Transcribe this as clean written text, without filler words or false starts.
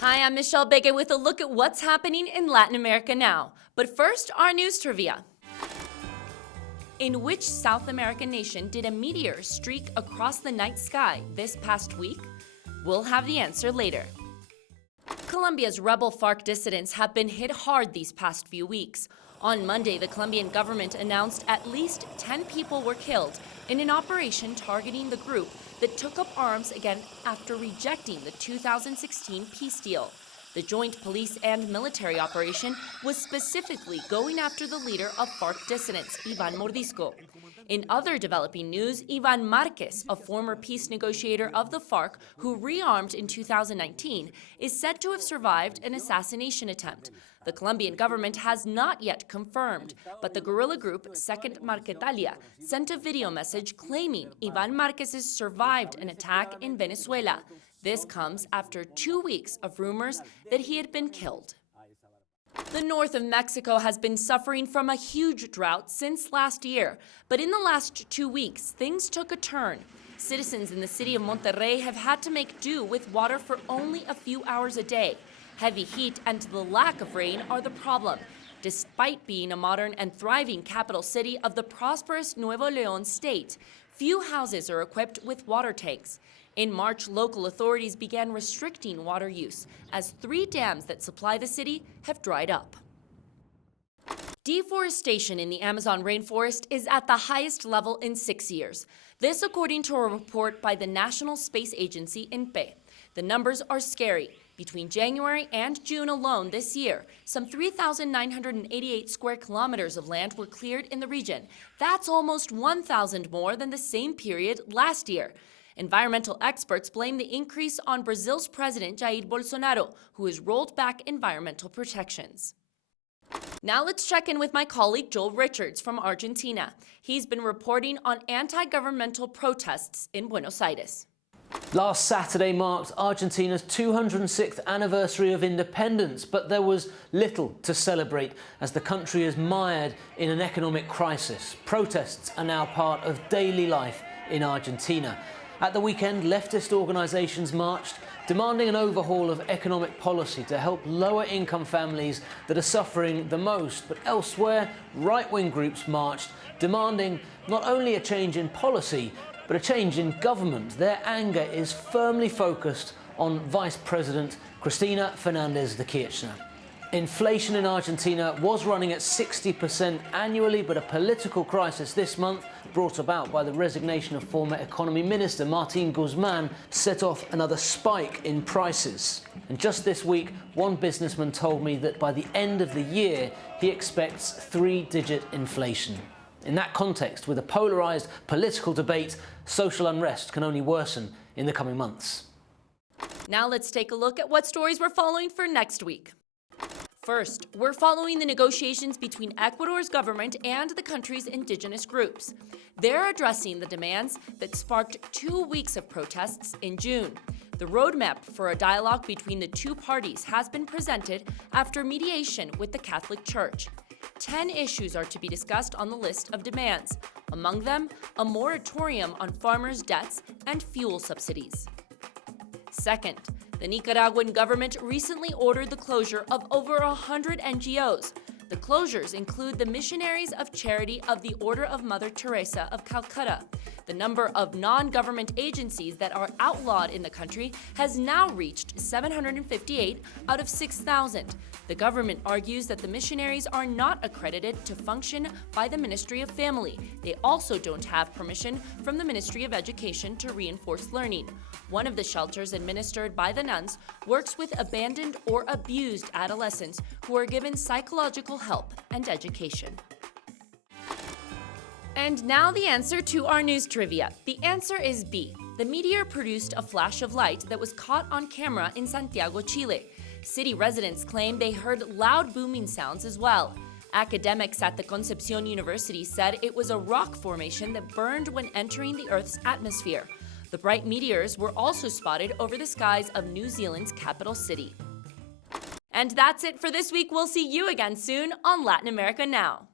Hi, I'm Michelle Begue with a look at what's happening in Latin America now. But first, our news trivia. In which South American nation did a meteor streak across the night sky this past week? We'll have the answer later. Colombia's rebel FARC dissidents have been hit hard these past few weeks. On Monday, the Colombian government announced at least 10 people were killed in an operation targeting the group that took up arms again after rejecting the 2016 peace deal. The joint police and military operation was specifically going after the leader of FARC dissidents, Iván Mordisco. In other developing news, Iván Márquez, a former peace negotiator of the FARC who rearmed in 2019, is said to have survived an assassination attempt. The Colombian government has not yet confirmed, but the guerrilla group Second Marquetalia sent a video message claiming Iván Márquez has survived an attack in Venezuela. This comes after 2 weeks of rumors that he had been killed. The north of Mexico has been suffering from a huge drought since last year, but in the last 2 weeks, things took a turn. Citizens in the city of Monterrey have had to make do with water for only a few hours a day. Heavy heat and the lack of rain are the problem, despite being a modern and thriving capital city of the prosperous Nuevo León state. Few houses are equipped with water tanks. In March, local authorities began restricting water use as 3 dams that supply the city have dried up. Deforestation in the Amazon rainforest is at the highest level in 6 years. This according to a report by the National Space Agency, INPE. The numbers are scary. Between January and June alone this year, some 3,988 square kilometers of land were cleared in the region. That's almost 1,000 more than the same period last year. Environmental experts blame the increase on Brazil's President Jair Bolsonaro, who has rolled back environmental protections. Now let's check in with my colleague Joel Richards from Argentina. He's been reporting on anti-governmental protests in Buenos Aires. Last Saturday marked Argentina's 206th anniversary of independence, but there was little to celebrate as the country is mired in an economic crisis. Protests are now part of daily life in Argentina. At the weekend, leftist organisations marched, demanding an overhaul of economic policy to help lower-income families that are suffering the most. But elsewhere, right-wing groups marched, demanding not only a change in policy, but a change in government. Their anger is firmly focused on Vice President Cristina Fernández de Kirchner. Inflation in Argentina was running at 60% annually, but a political crisis this month, brought about by the resignation of former Economy Minister Martín Guzmán, set off another spike in prices. And just this week, one businessman told me that by the end of the year, he expects 3-digit inflation. In that context, with a polarised political debate, social unrest can only worsen in the coming months. Now let's take a look at what stories we're following for next week. First, we're following the negotiations between Ecuador's government and the country's indigenous groups. They're addressing the demands that sparked 2 weeks of protests in June. The roadmap for a dialogue between the two parties has been presented after mediation with the Catholic Church. 10 issues are to be discussed on the list of demands. Among them, a moratorium on farmers' debts and fuel subsidies. Second, the Nicaraguan government recently ordered the closure of over 100 NGOs. The closures include the Missionaries of Charity of the Order of Mother Teresa of Calcutta. The number of non-government agencies that are outlawed in the country has now reached 758 out of 6,000. The government argues that the missionaries are not accredited to function by the Ministry of Family. They also don't have permission from the Ministry of Education to reinforce learning. One of the shelters administered by the nuns works with abandoned or abused adolescents who are given psychological help and education. And now the answer to our news trivia. The answer is B. The meteor produced a flash of light that was caught on camera in Santiago, Chile. City residents claim they heard loud booming sounds as well. Academics at the Concepcion University said it was a rock formation that burned when entering the Earth's atmosphere. The bright meteors were also spotted over the skies of New Zealand's capital city. And that's it for this week. We'll see you again soon on Latin America Now.